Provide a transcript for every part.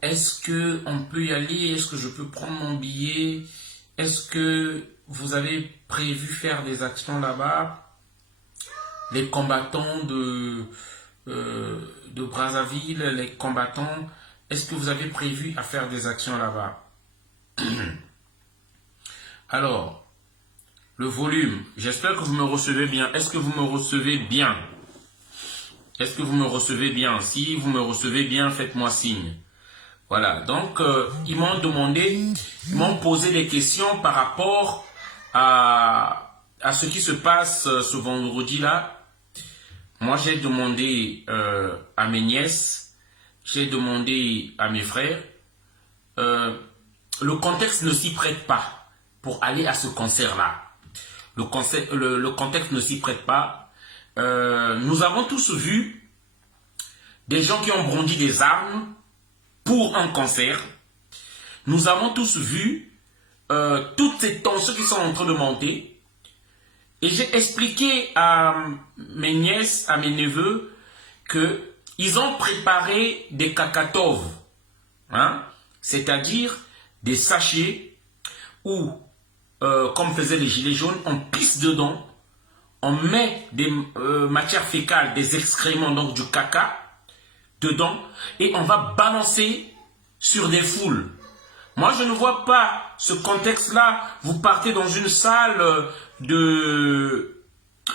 Est-ce que on peut y aller? Est-ce que je peux prendre mon billet? Est-ce que vous avez prévu faire des actions là-bas? Les combattants de Brazzaville, les combattants, est-ce que vous avez prévu à faire des actions là-bas? Alors, le volume, j'espère que vous me recevez bien. Est-ce que vous me recevez bien? Est-ce que vous me recevez bien? Si vous me recevez bien, faites-moi signe. Voilà, donc ils m'ont demandé, ils m'ont posé des questions par rapport à ce qui se passe ce vendredi-là. Moi, j'ai demandé à mes nièces, j'ai demandé à mes frères. Le contexte ne s'y prête pas pour aller à ce concert-là. Le contexte ne s'y prête pas. Nous avons tous vu des gens qui ont brandi des armes pour un concert. Nous avons tous vu toutes ces tensions qui sont en train de monter. Et j'ai expliqué à mes nièces, à mes neveux, qu'ils ont préparé des kakatov, hein, c'est-à-dire des sachets où, comme faisaient les gilets jaunes, on pisse dedans, on met des matières fécales, des excréments, donc du caca, dedans, et on va balancer sur des foules. Moi, je ne vois pas ce contexte-là. Vous partez dans une salle de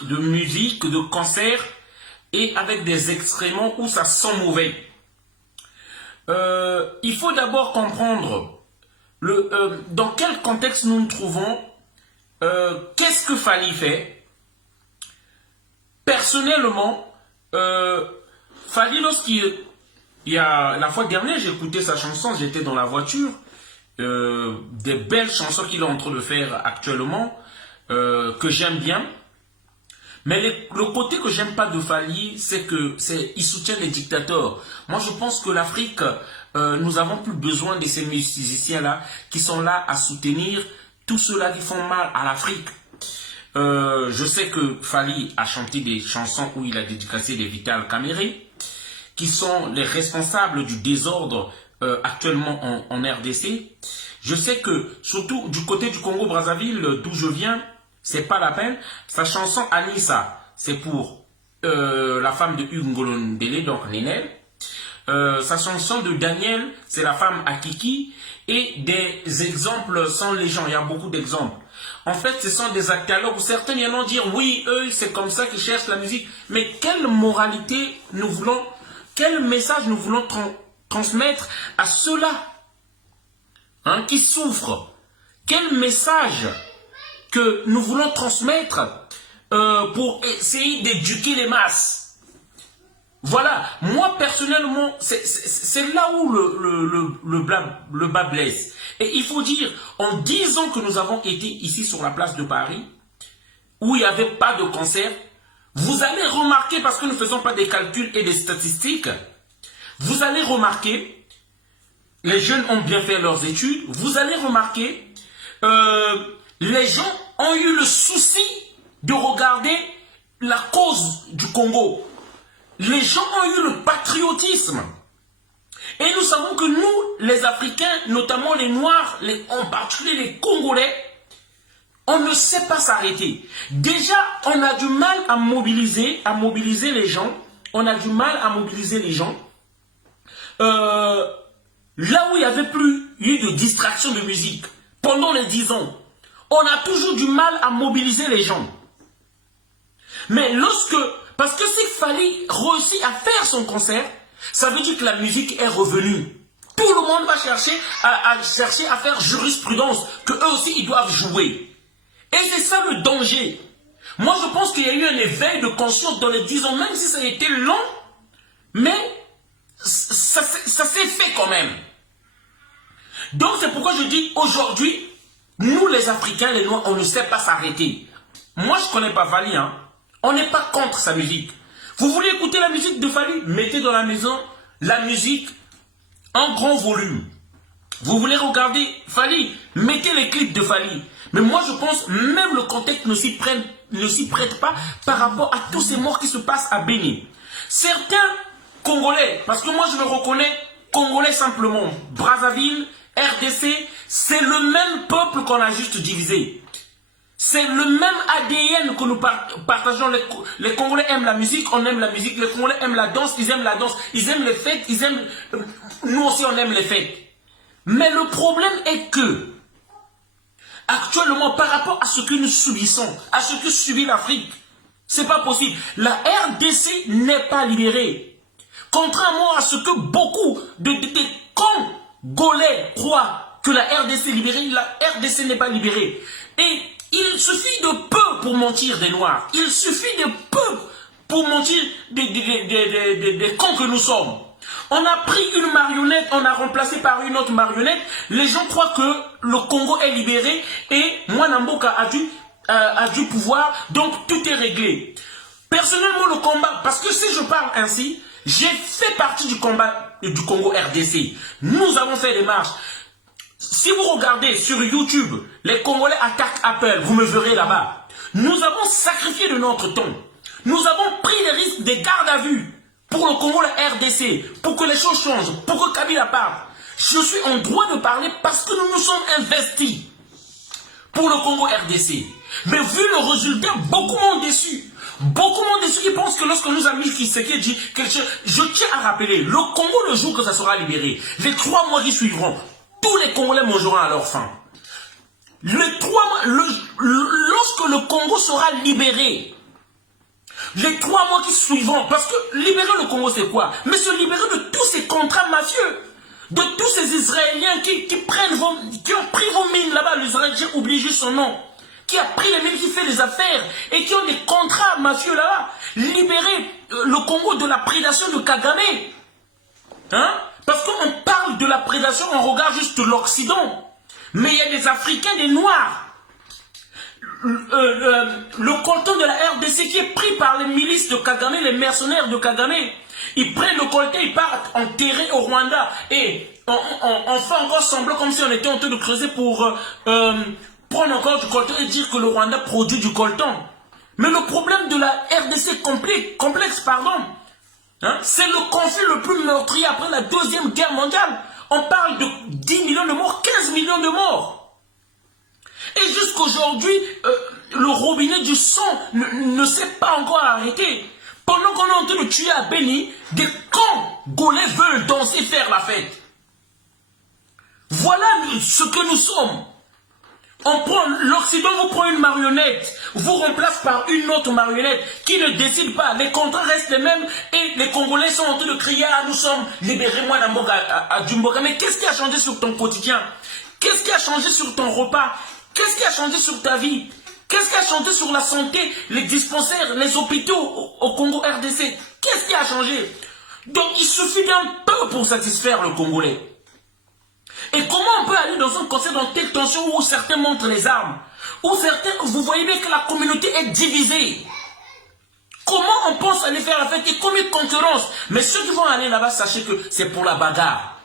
musique, de concert, et avec des excréments où ça sent mauvais. Il faut d'abord comprendre dans quel contexte nous nous trouvons, qu'est-ce que Fally fait. Personnellement, Fally, la fois dernière, j'ai écouté sa chanson, j'étais dans la voiture, des belles chansons qu'il est en train de faire actuellement, que j'aime bien. Mais le côté que j'aime pas de Fally, c'est qu'il soutient les dictateurs. Moi, je pense que l'Afrique, nous avons plus besoin de ces musiciens-là qui sont là à soutenir tous ceux-là qui font mal à l'Afrique. Je sais que Fally a chanté des chansons où il a dédicacé des Vital Kamere, qui sont les responsables du désordre actuellement en RDC. Je sais que, surtout du côté du Congo-Brazzaville, d'où je viens, c'est pas la peine. Sa chanson Anissa, c'est pour la femme de Hugues Ngolondele, donc Nénel. Sa chanson de Daniel, c'est la femme Akiki. Et des exemples sont légion, il y a beaucoup d'exemples. En fait, ce sont des dialogues où certains viennent dire, oui, eux, c'est comme ça qu'ils cherchent la musique. Mais quelle moralité nous voulons, quel message nous voulons transmettre à ceux-là hein, qui souffrent? Quel message que nous voulons transmettre pour essayer d'éduquer les masses? Voilà, moi personnellement, c'est là où le bas blesse. Et il faut dire, en 10 ans que nous avons été ici sur la place de Paris, où il n'y avait pas de concert, vous allez remarquer, parce que nous ne faisons pas des calculs et des statistiques, vous allez remarquer, les jeunes ont bien fait leurs études, vous allez remarquer, les gens ont eu le souci de regarder la cause du Congo. Les gens ont eu le patriotisme. Et nous savons que nous, les Africains, notamment les Noirs, en particulier les Congolais, on ne sait pas s'arrêter. Déjà, on a du mal à mobiliser les gens. On a du mal à mobiliser les gens. Là où il n'y avait plus eu de distraction de musique, pendant les 10 ans, on a toujours du mal à mobiliser les gens. Mais parce que si Fally réussit à faire son concert, ça veut dire que la musique est revenue. Tout le monde va chercher à faire jurisprudence, que eux aussi ils doivent jouer. Et c'est ça le danger. Moi je pense qu'il y a eu un éveil de conscience dans les 10 ans, même si ça a été long, mais ça s'est fait quand même. Donc c'est pourquoi je dis aujourd'hui, nous les Africains, les Noirs, on ne sait pas s'arrêter. Moi je ne connais pas Fally, hein. On n'est pas contre sa musique. Vous voulez écouter la musique de Fally? Mettez dans la maison la musique en grand volume. Vous voulez regarder Fally? Mettez les clips de Fally. Mais moi je pense même le contexte ne s'y prête pas par rapport à tous ces morts qui se passent à Béni. Certains Congolais, parce que moi je me reconnais Congolais simplement, Brazzaville, RDC, c'est le même peuple qu'on a juste divisé. C'est le même ADN que nous partageons. Les Congolais aiment la musique, on aime la musique. Les Congolais aiment la danse, ils aiment la danse. Ils aiment les fêtes, ils aiment... Nous aussi, on aime les fêtes. Mais le problème est que, actuellement, par rapport à ce que nous subissons, à ce que subit l'Afrique, c'est pas possible. La RDC n'est pas libérée. Contrairement à ce que beaucoup de Congolais croient que la RDC est libérée, la RDC n'est pas libérée. Et il suffit de peu pour mentir des Noirs. Il suffit de peu pour mentir des cons que nous sommes. On a pris une marionnette, on a remplacé par une autre marionnette. Les gens croient que le Congo est libéré et Mwana Mboka a du pouvoir, donc tout est réglé. Personnellement, le combat, parce que si je parle ainsi, j'ai fait partie du combat du Congo RDC. Nous avons fait des marches. Si vous regardez sur YouTube, les Congolais attaquent Apple, vous me verrez là-bas. Nous avons sacrifié de notre temps. Nous avons pris des risques, des gardes à vue pour le Congo, la RDC, pour que les choses changent, pour que Kabila parle. Je suis en droit de parler parce que nous nous sommes investis pour le Congo RDC. Mais vu le résultat, beaucoup m'ont déçu. Beaucoup m'ont déçu qui pensent que lorsque nous avons mis Kiseke dit quelque chose, je tiens à rappeler, le Congo, le jour que ça sera libéré, les 3 mois qui suivront, tous les Congolais mangeront à leur faim. Les 3 mois, lorsque le Congo sera libéré, les 3 mois qui suivront, parce que libérer le Congo c'est quoi? Mais se libérer de tous ces contrats mafieux, de tous ces Israéliens qui ont pris vos mines là-bas, l'Israël, j'ai oublié juste son nom, qui a pris les mines, qui fait des affaires et qui ont des contrats mafieux là-bas. Libérer le Congo de la prédation de Kagame. Hein? Parce qu'on parle de la prédation, on regarde juste l'Occident. Mais il y a des Africains, des Noirs. Le coltan de la RDC qui est pris par les milices de Kagame, les mercenaires de Kagame. Ils prennent le coltan, ils partent enterrer au Rwanda. Et on fait encore semblant comme si on était en train de creuser pour prendre encore du coltan et dire que le Rwanda produit du coltan. Mais le problème de la RDC complexe, hein, c'est le conflit le plus meurtrier après la Deuxième Guerre mondiale. On parle de 10 millions de morts, 15 millions de morts. Et jusqu'aujourd'hui, le robinet du sang ne s'est pas encore arrêté. Pendant qu'on est en train de tuer à Béni, des Congolais veulent danser, faire la fête. Voilà ce que nous sommes. On prend l'Occident, vous prend une marionnette, vous remplace par une autre marionnette qui ne décide pas. Les contrats restent les mêmes et les Congolais sont en train de crier « Ah, nous sommes libérés-moi à Djumboka ». Mais qu'est-ce qui a changé sur ton quotidien? Qu'est-ce qui a changé sur ton repas? Qu'est-ce qui a changé sur ta vie? Qu'est-ce qui a changé sur la santé, les dispensaires, les hôpitaux au Congo RDC? Qu'est-ce qui a changé? Donc il suffit d'un peu pour satisfaire le Congolais. Et comment on peut aller dans un concert dans telle tension où certains montrent les armes, où certains, vous voyez bien que la communauté est divisée. Comment on pense aller faire la fête et combien de concurrence? Mais ceux qui vont aller là-bas, sachez que c'est pour la bagarre.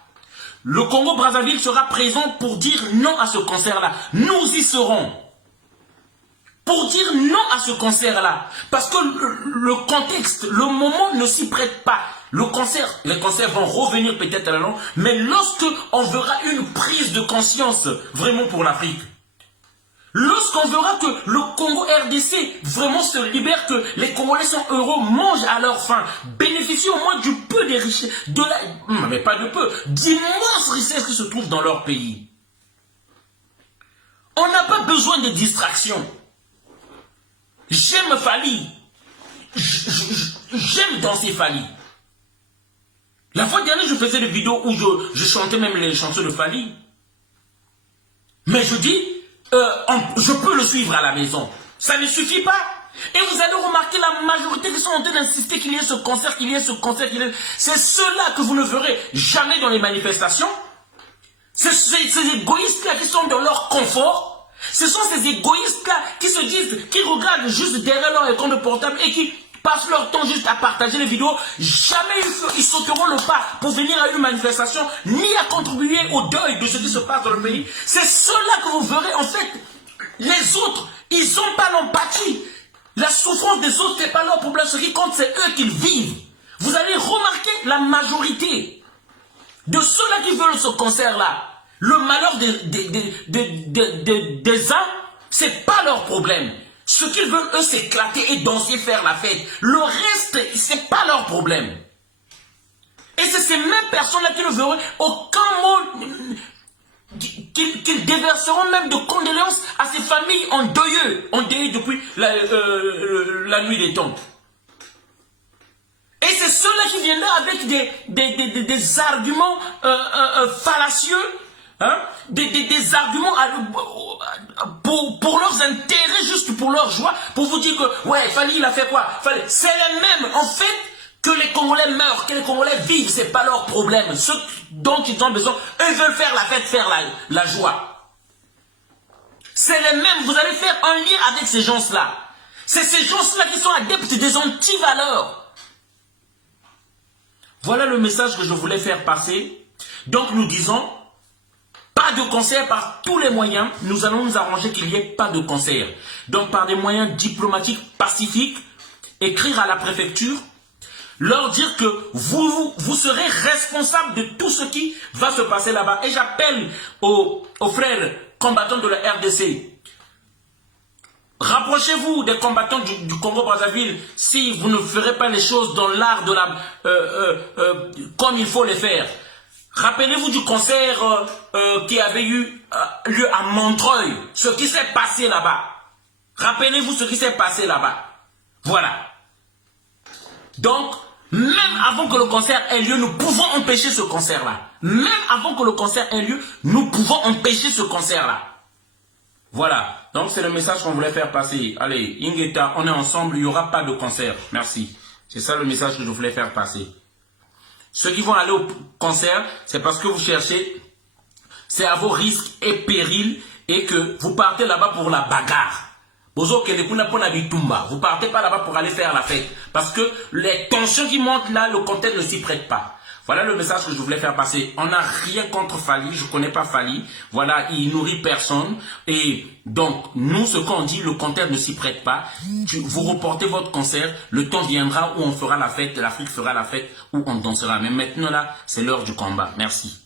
Le Congo-Brazzaville sera présent pour dire non à ce concert-là. Nous y serons. Pour dire non à ce concert-là. Parce que le contexte, le moment ne s'y prête pas. Les concerts vont revenir peut-être à la longue, mais lorsque on verra une prise de conscience vraiment pour l'Afrique, lorsqu'on verra que le Congo RDC vraiment se libère, que les Congolais sont heureux, mangent à leur faim, bénéficient au moins du peu des richesses, mais pas de peu, d'immenses richesses qui se trouvent dans leur pays. On n'a pas besoin de distraction. J'aime Fally. J'aime danser Fally. La fois dernière, je faisais des vidéos où je chantais même les chansons de Fally. Mais je dis, je peux le suivre à la maison. Ça ne suffit pas. Et vous allez remarquer la majorité qui sont en train d'insister qu'il y ait ce concert, qu'il y ait ce concert, qu'il y ait... C'est ceux-là que vous ne verrez jamais dans les manifestations. C'est ces égoïstes-là qui sont dans leur confort. Ce sont ces égoïstes-là qui se disent, qui regardent juste derrière leur écran de portable et qui passent leur temps juste à partager les vidéos. Jamais ils sauteront le pas pour venir à une manifestation, ni à contribuer au deuil de ce qui se passe dans le pays. C'est ceux-là que vous verrez. En fait, les autres, ils n'ont pas l'empathie. La souffrance des autres, ce n'est pas leur problème. Ce qui compte, c'est eux qu'ils vivent. Vous allez remarquer la majorité. De ceux-là qui veulent ce concert-là, le malheur des uns, c'est pas leur problème. Ce qu'ils veulent, eux, c'est éclater et danser, faire la fête. Le reste, c'est pas leur problème. Et c'est ces mêmes personnes-là qui ne verront aucun mot, qu'ils déverseront même de condoléances à ces familles endeuillées depuis la nuit des temps. Et c'est ceux-là qui viendront avec des arguments fallacieux, hein, des arguments pour leurs intérêts, juste pour leur joie, pour vous dire que, ouais, Fally, il a fait quoi? C'est les mêmes, en fait, que les Congolais meurent, que les Congolais vivent, c'est pas leur problème. Ceux dont ils ont besoin, eux veulent faire la fête, faire la joie. C'est les mêmes, vous allez faire un lien avec ces gens-là. C'est ces gens-là qui sont adeptes des antivaleurs. Voilà le message que je voulais faire passer. Donc nous disons, pas de concert par tous les moyens. Nous allons nous arranger qu'il n'y ait pas de concert. Donc par des moyens diplomatiques, pacifiques, écrire à la préfecture, leur dire que vous serez responsable de tout ce qui va se passer là-bas. Et j'appelle aux frères combattants de la RDC. Rapprochez-vous des combattants du Congo-Brazzaville si vous ne ferez pas les choses dans l'art de comme il faut les faire. Rappelez-vous du concert qui avait eu lieu à Montreuil, ce qui s'est passé là-bas. Rappelez-vous ce qui s'est passé là-bas. Voilà. Donc, même avant que le concert ait lieu, nous pouvons empêcher ce concert-là. Même avant que le concert ait lieu, nous pouvons empêcher ce concert-là. Voilà. Donc, c'est le message qu'on voulait faire passer. Allez, Ingeta, on est ensemble, il n'y aura pas de concert. Merci. C'est ça le message que je voulais faire passer. Ceux qui vont aller au concert, c'est parce que vous cherchez, c'est à vos risques et périls et que vous partez là-bas pour la bagarre. Vous partez pas là-bas pour aller faire la fête. Parce que les tensions qui montent là, le contexte ne s'y prête pas. Voilà le message que je voulais faire passer. On n'a rien contre Fally, je ne connais pas Fally. Voilà, il nourrit personne. Et donc, nous, ce qu'on dit, le contexte ne s'y prête pas. Vous reportez votre concert, le temps viendra où on fera la fête, l'Afrique fera la fête, où on dansera. Mais maintenant là, c'est l'heure du combat. Merci.